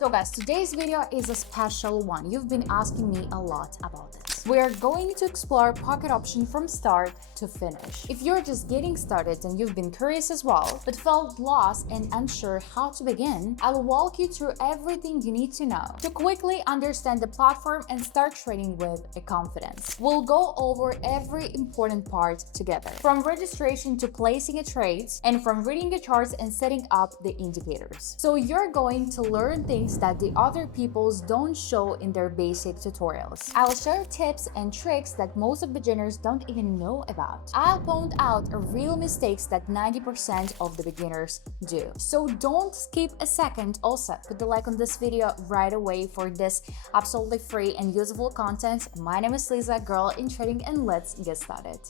So guys, today's video is a special one. You've been asking me a lot about this. We are going to explore pocket option from start to finish. If you're just getting started and you've been curious as well, but felt lost and unsure how to begin, I'll walk you through everything you need to know to quickly understand the platform and start trading with a confidence. We'll go over every important part together, from registration to placing a trade, and from reading the charts and setting up the indicators. So you're going to learn things that the other peoples don't show in their basic tutorials. I'll share tips and tricks that most of beginners don't even know about. I'll point out real mistakes that 90% of the beginners do. So don't skip a second. Also, put the like on this video right away for this absolutely free and useful content. My name is Lisa, girl in trading, and let's get started.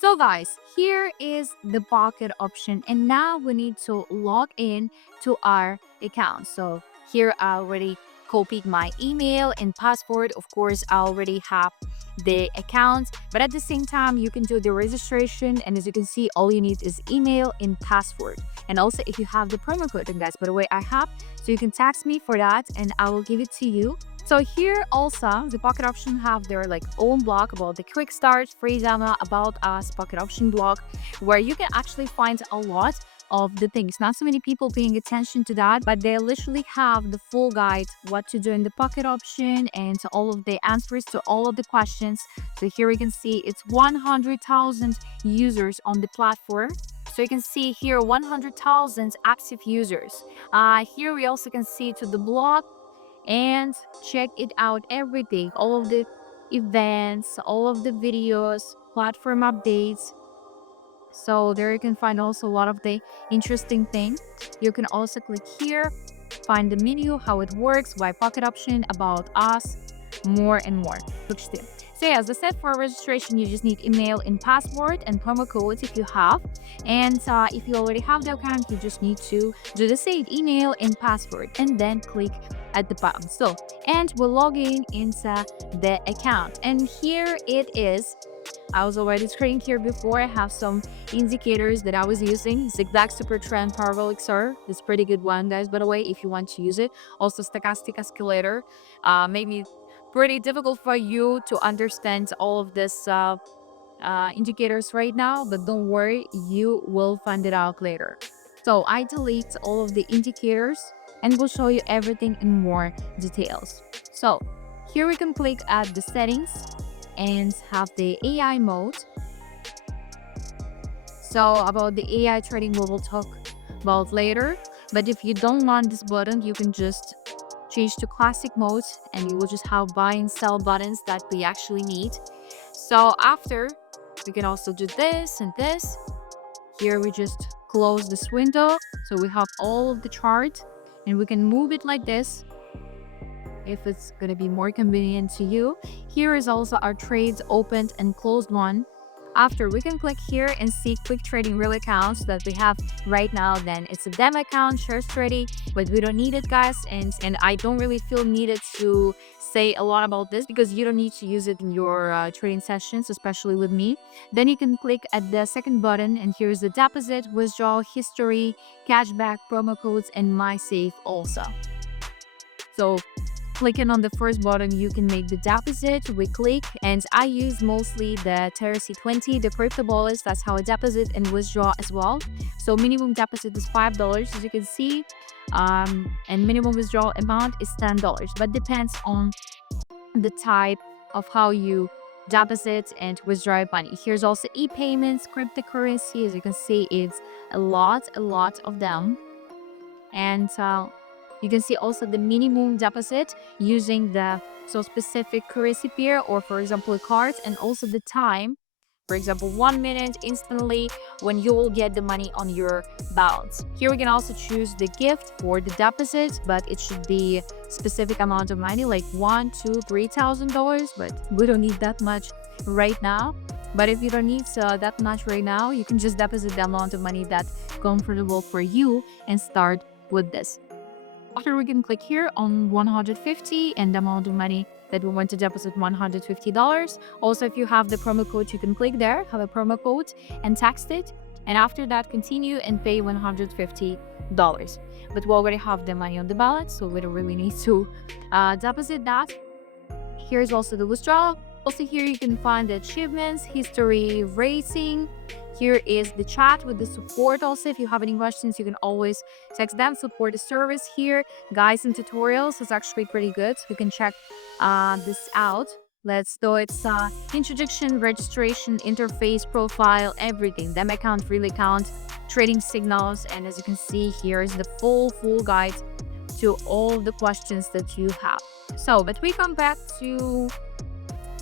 So guys, here is the pocket option, and now we need to log in to our account. So here I already copied my email and password. Of course, I already have the account, but at the same time you can do the registration, and as you can see, all you need is email and password. And also if you have the promo code, and guys, by the way, I have, so you can text me for that and I will give it to you. So here also the pocket option have their own blog about the quick start, free demo, about us, pocket option blog, where you can actually find a lot of the things. Not so many people paying attention to that, but they literally have the full guide what to do in the pocket option and all of the answers to all of the questions. So here we can see it's 100,000 users on the platform. So you can see here 100,000 active users. Here we also can see to the blog and check it out, everything, all of the events, all of the videos, platform updates. So there you can find also a lot of the interesting things. You can also click here, find the menu, how it works, why pocket option, about us, more and more. So yeah, as I said, for registration you just need email and password and promo codes if you have, and if you already have the account, you just need to do the same, email and password, and then click at the bottom. So, and we're logging into the account, and here it is. I was already screening here before. I have some indicators that I was using. Zigzag Super Trend Parallel XR. It's a pretty good one, guys, by the way, if you want to use it. Also stochastic escalator. Maybe pretty difficult for you to understand all of this indicators right now, but don't worry, you will find it out later. So I delete all of the indicators and we'll show you everything in more details. So here we can click at the settings and have the AI mode. So about the AI trading we will talk about later, but if you don't want this button, you can just change to classic mode and you will just have buy and sell buttons that we actually need. So after, we can also do this and this. Here we just close this window, so we have all of the chart and we can move it like this if it's going to be more convenient to you. Here is also our trades opened and closed one. After, we can click here and see quick trading real accounts that we have right now. Then it's a demo account, shares trading, but we don't need it, guys, and I don't really feel needed to say a lot about this because you don't need to use it in your trading sessions, especially with me. Then you can click at the second button, and here's the deposit, withdrawal history, cashback, promo codes, and my safe also. So clicking on the first button, you can make the deposit. We click, and I use mostly the TRC20, the crypto ballets. That's how I deposit and withdraw as well. So minimum deposit is $5, as you can see, and minimum withdrawal amount is $10, but depends on the type of how you deposit and withdraw money. Here's also e-payments, cryptocurrency. As you can see, it's a lot of them, and you can see also the minimum deposit using the specific currency pair, or for example cards, and also the time. For example, 1 minute instantly when you will get the money on your balance. Here we can also choose the gift for the deposit, but it should be specific amount of money, like $1,000, $2,000, $3,000, but we don't need that much right now. But if you don't need that much right now, you can just deposit the amount of money that's comfortable for you and start with this. After, we can click here on 150 and the amount of money that we want to deposit, $150. Also, if you have the promo code, you can click there, have a promo code and text it. And after that, continue and pay $150. But we already have the money on the balance, so we don't really need to deposit that. Here's also the withdrawal. Also here you can find the achievements, history, rating. Here is the chat with the support. Also, if you have any questions, you can always text them. Support the service here. Guides and tutorials is actually pretty good. So you can check this out. Let's do its introduction, registration, interface, profile, everything. Them account, real account, trading signals. And as you can see, here is the full guide to all the questions that you have. So, but we come back to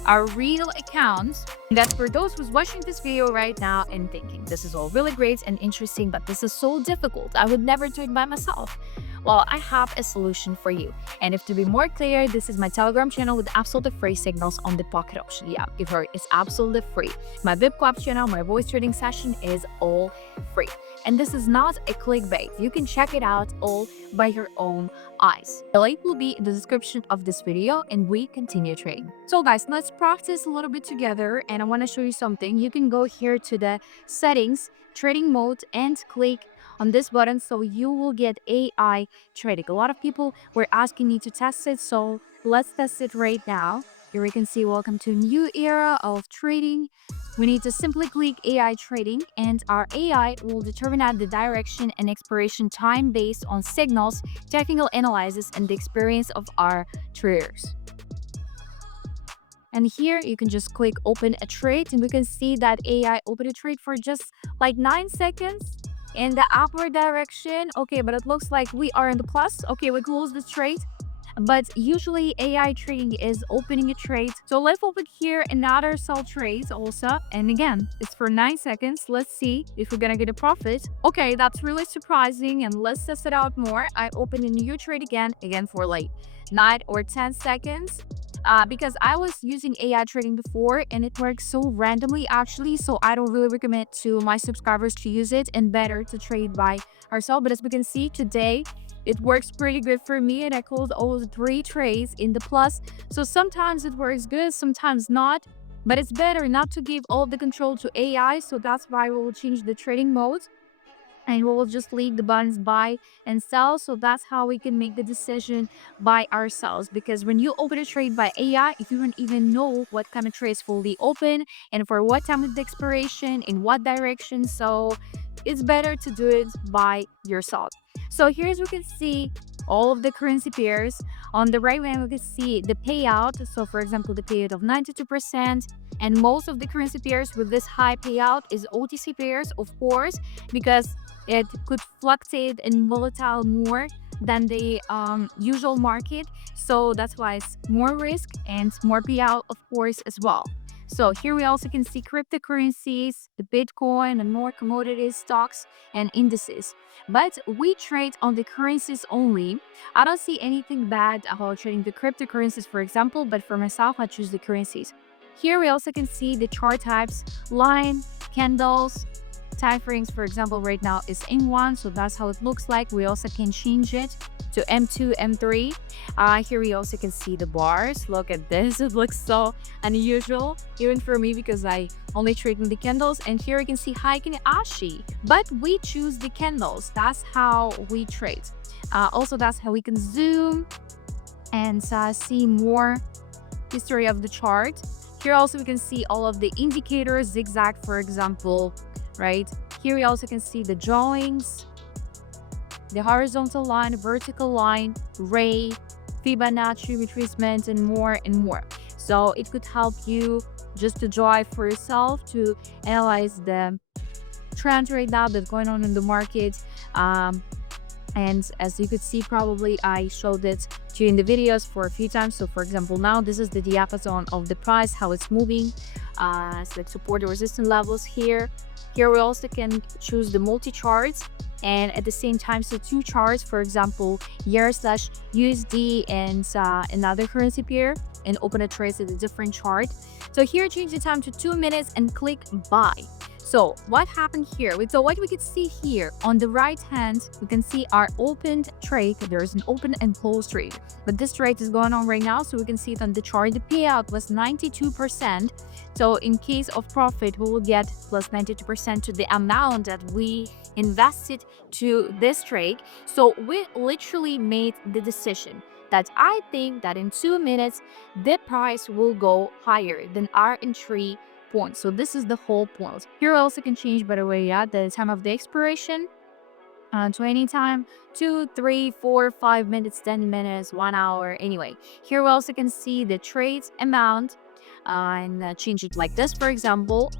our real account. That's for those who's watching this video right now and thinking this is all really great and interesting, but this is so difficult. I would never do it by myself. Well, I have a solution for you. And if to be more clear, this is my Telegram channel with absolutely free signals on the pocket option. Yeah, you've heard, it's absolutely free. My VIP Club channel, my voice trading session is all free. And this is not a clickbait. You can check it out all by your own eyes. The link will be in the description of this video, and we continue trading. So guys, let's practice a little bit together, and I want to show you something. You can go here to the settings, trading mode, and click on this button, so you will get AI trading. A lot of people were asking me to test it, so let's test it right now. Here we can see welcome to a new era of trading. We need to simply click AI trading, and our AI will determine the direction and expiration time based on signals, technical analysis, and the experience of our traders. And here you can just click open a trade, and we can see that AI opened a trade for just like 9 seconds in the upward direction. Okay, but it looks like we are in the plus. Okay, we close the trade. But usually AI trading is opening a trade. So let's open here another sell trade also. And again, it's for 9 seconds. Let's see if we're gonna get a profit. Okay, that's really surprising. And let's test it out more. I open a new trade again for like 9 or 10 seconds. Because I was using AI trading before and it works so randomly actually, so I don't really recommend to my subscribers to use it, and better to trade by ourselves. But as we can see today, it works pretty good for me, and I closed all 3 trades in the plus. So sometimes it works good, sometimes not, but it's better not to give all the control to AI. So that's why we will change the trading mode, and we will just leave the buttons buy and sell. So that's how we can make the decision by ourselves, because when you open a trade by AI, if you don't even know what kind of trades fully open and for what time of the expiration, in what direction, so it's better to do it by yourself. So here's we can see all of the currency pairs. On the right hand, we can see the payout. So for example, the payout of 92%. And most of the currency pairs with this high payout is OTC pairs, of course, because it could fluctuate and volatile more than the usual market. So that's why it's more risk and more payout, of course, as well. So here we also can see cryptocurrencies, the Bitcoin, and more commodities, stocks, and indices. But we trade on the currencies only. I don't see anything bad about trading the cryptocurrencies, for example, but for myself, I choose the currencies. Here we also can see the chart types, line, candles, time frames. For example, right now is M1, so that's how it looks like. We also can change it to M2, M3. Here we also can see the bars. Look at this, it looks so unusual even for me because I only trade in the candles. And here you can see Heiken Ashi, but we choose the candles. That's how we trade. Also, that's how we can zoom and see more history of the chart. Here also we can see all of the indicators, zigzag, for example, right? Here we also can see the drawings, the horizontal line, vertical line, ray, Fibonacci retracement, and more and more. So it could help you just to drive for yourself to analyze the trend right now that's going on in the market. And as you could see, probably I showed it during the videos for a few times. So for example, now this is the diapason of the price, how it's moving, select support or resistance levels here. Here we also can choose the multi-charts, and at the same time, so 2 charts, for example, EUR/USD and another currency pair, and open a trade at a different chart. So here, change the time to 2 minutes and click buy. So what happened here? So what we could see here on the right hand, we can see our opened trade. There's an open and closed trade, but this trade is going on right now, so we can see it on the chart. The payout was 92%. So in case of profit, we will get plus 92% to the amount that we invested to this trade. So we literally made the decision that I think that in 2 minutes the price will go higher than our entry point. So this is the whole point. Here also can change, by the way, yeah, the time of the expiration to any time, 2, 3, 4, 5 minutes, 10 minutes, 1 hour. Anyway, here we also can see the trades amount and change it like this, for example.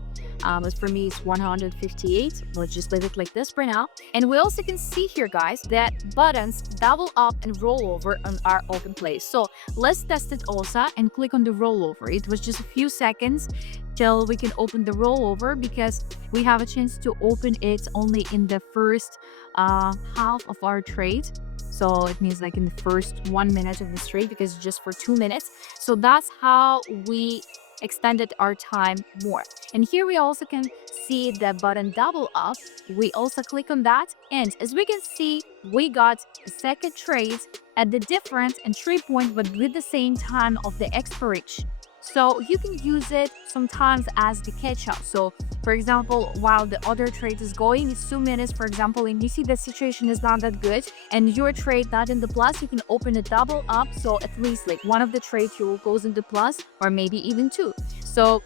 But for me, it's 158. Let's just leave it like this for now. And we also can see here, guys, that buttons double up and roll over on our open place. So let's test it also and click on the rollover. It was just a few seconds till we can open the rollover, because we have a chance to open it only in the first half of our trade. So it means like in the first 1 minute of this trade, because it's just for 2 minutes. So that's how we extended our time more. And here we also can see the button double up. We also click on that, and as we can see, we got a second trade at the different entry point, but with the same time of the expiration. So you can use it sometimes as the catch up. So for example, while the other trade is going, it's 2 minutes, for example, and you see the situation is not that good and your trade not in the plus, you can open a double up. So at least like one of the trades you will goes into plus, or maybe even two. So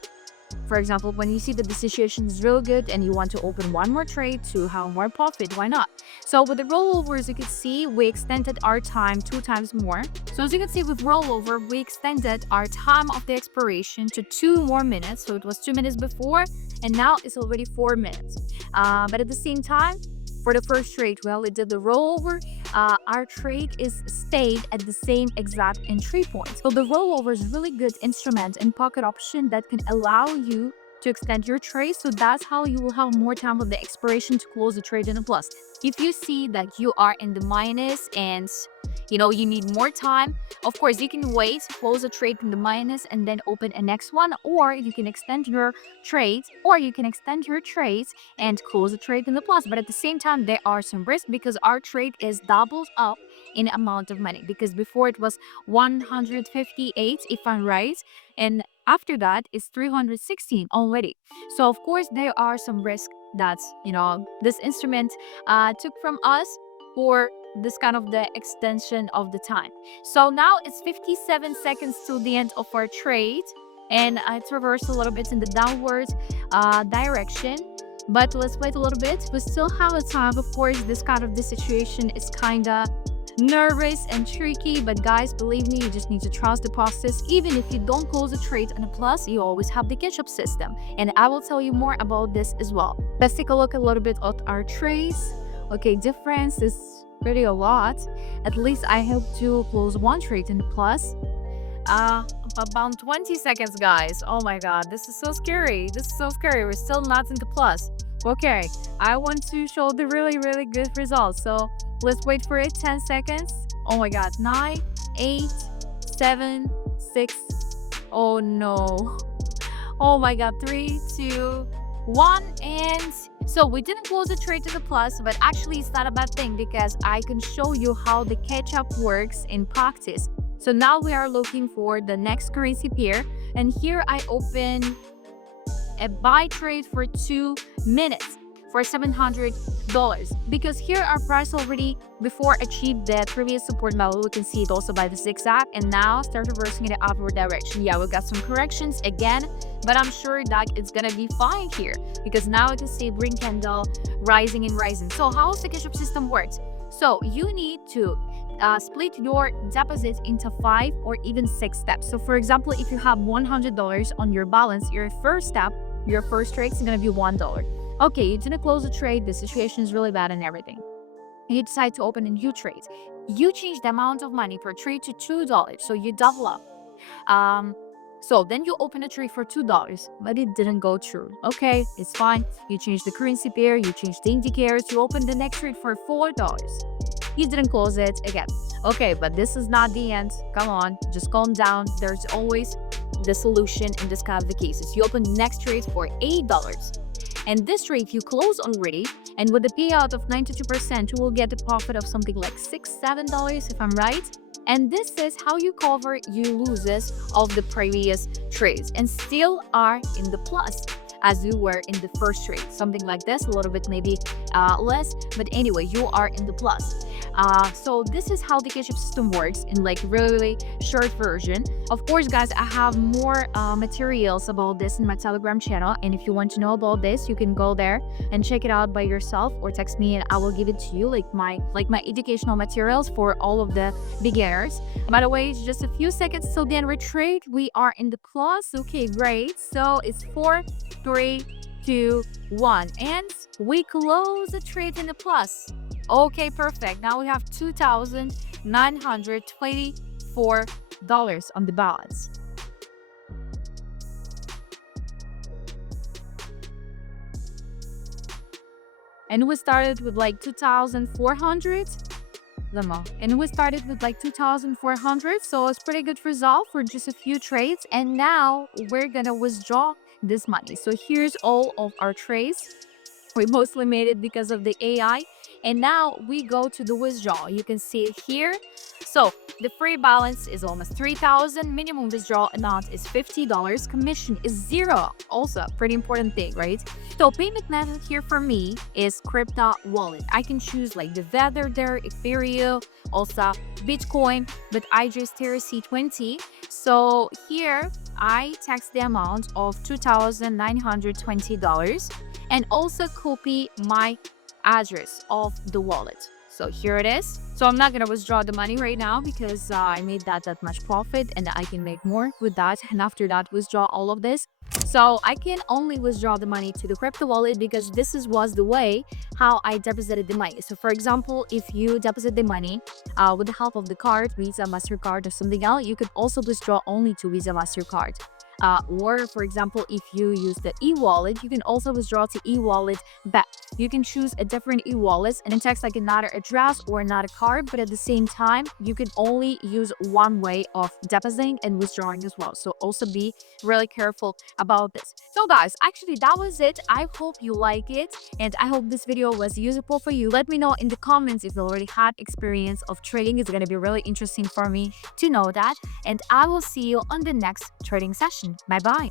for example, when you see that the situation is real good and you want to open one more trade to have more profit, why not? So with the rollovers, you can see we extended our time 2 times more. So as you can see with rollover, we extended our time of the expiration to 2 more minutes. So it was 2 minutes before, and now it's already 4 minutes. But at the same time, for the first trade, well, it did the rollover. Our trade is stayed at the same exact entry point. So the rollover is really good instrument and pocket option that can allow you to extend your trade. So that's how you will have more time with the expiration to close the trade in a plus. If you see that you are in the minus and you need more time, of course you can wait, close a trade in the minus and then open a next one, or you can extend your trades, and close a trade in the plus. But at the same time, there are some risks, because our trade is doubled up in amount of money, because before it was 158 if I'm right, and after that it's 316 already. So of course there are some risks that this instrument took from us for this kind of the extension of the time. So now it's 57 seconds to the end of our trade, and it's reversed a little bit in the downward direction. But let's wait a little bit. We still have a time. Of course, this kind of the situation is kind of nervous and tricky, but guys, believe me, you just need to trust the process. Even if you don't close a trade on a plus, you always have the catch-up system, and I will tell you more about this as well. Let's take a look a little bit at our trades. Okay, difference is pretty a lot. At least I hope to close one trade in the plus. About 20 seconds, guys. Oh my god, this is so scary. We're still not in the plus. Okay, I want to show the really good results. So let's wait for it. 10 seconds. Oh my god. 9, 8, 7, 6. Oh no. Oh my god. 3, 2, 1. And so we didn't close the trade to the plus, but actually it's not a bad thing, because I can show you how the catch-up works in practice. So now we are looking for the next currency pair, and here I open a buy trade for 2 minutes for $700, because here our price already before achieved the previous support level. We can see it also by the zigzag, and now start reversing in the upward direction. Yeah, we got some corrections again, but I'm sure that it's gonna be fine here, because now I can see green candle rising and rising. So how the catch-up system works? So you need to split your deposit into 5 or even 6 steps. So for example, if you have $100 on your balance, your first step, your first trade is going to be $1. Okay, you didn't close the trade, the situation is really bad and everything. You decide to open a new trade. You change the amount of money per trade to $2, so you double up. So then you open a trade for $2, but it didn't go through. Okay, it's fine. You change the currency pair, you change the indicators, you open the next trade for $4. You didn't close it again. Okay, but this is not the end. Come on, just calm down. There's always the solution in this kind of the cases. You open the next trade for $8. And this trade you close already, and with the payout of 92%, you will get a profit of something like $6-7 if I'm right. And this is how you cover your losses of the previous trades and still are in the plus as you were in the first trade. Something like this, a little bit maybe less, but anyway, you are in the plus. So this is how the cash system works in like really short version. Of course, guys, I have more materials about this in my Telegram channel, and if you want to know about this, you can go there and check it out by yourself or text me and I will give it to you, like my educational materials for all of the beginners. By the way, it's just a few seconds till the end of the trade. We are in the plus. Okay, great. So it's 4, 3, 2, 1, and we close the trade in the plus. Okay, perfect. Now we have $2,924 on the balance. And we started with like 2,400. And we started with like 2,400, so it's pretty good result for just a few trades. And now we're gonna withdraw this money. So here's all of our trades. We mostly made it because of the AI. And now we go to the withdrawal. You can see it here. So the free balance is almost 3,000. Minimum withdrawal amount is $50. Commission is 0. Also, pretty important thing, right? So payment method here for me is crypto wallet. I can choose like the Tether there, Ethereum, also Bitcoin, but I just TRC20. So here I text the amount of $2,920 and also copy my address of the wallet. So here it is. So I'm not gonna withdraw the money right now because I made that much profit and I can make more with that, and after that withdraw all of this. So I can only withdraw the money to the crypto wallet because this was the way how I deposited the money. So for example, if you deposit the money with the help of the card, Visa, MasterCard or something else, you could also withdraw only to Visa, MasterCard. Or for example, if you use the e-wallet, you can also withdraw to e-wallet back. You can choose a different e-wallet and it takes like another address or another card, but at the same time you can only use one way of depositing and withdrawing as well. So also be really careful about this. So guys, actually that was it. I hope you like it and I hope this video was useful for you. Let me know in the comments if you already had experience of trading. It's going to be really interesting for me to know that, and I will see you on the next trading session. Bye bye.